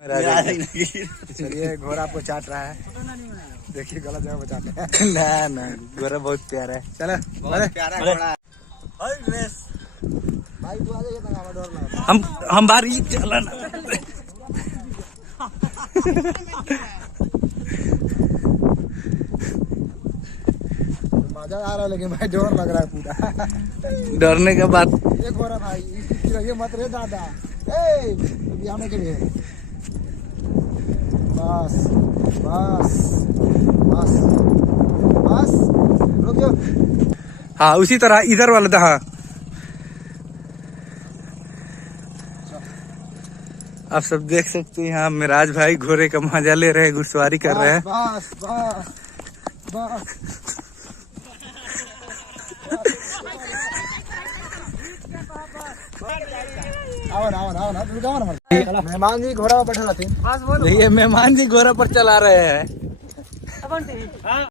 चलिए घोड़ा आपको चाट रहा है, देखिए गलत जगह बचाते हैं। ना ना घोड़ा बहुत प्यारा है। चलो बहुत प्यारा है घोड़ा। भाई तू आ जाइए ना, डर लगा। हम बारी चलन मजा आ रहा है, लेकिन भाई डर लग रहा है पूरा। डरने के बाद ये घोड़ा भाई रहिए मत रे दादा, ए बिहाने के लिए। बस बस बस बस रुक जाओ। हाँ उसी तरह इधर वाला था। आप सब देख सकते हैं यहाँ मिराज भाई घोड़े का मजा ले रहे हैं, घुड़सवारी कर रहे हैं। बस बस बस मेहमान जी घोड़ा पर बैठे रहते। देखिए मेहमान जी घोड़ा पर चला रहे हैं।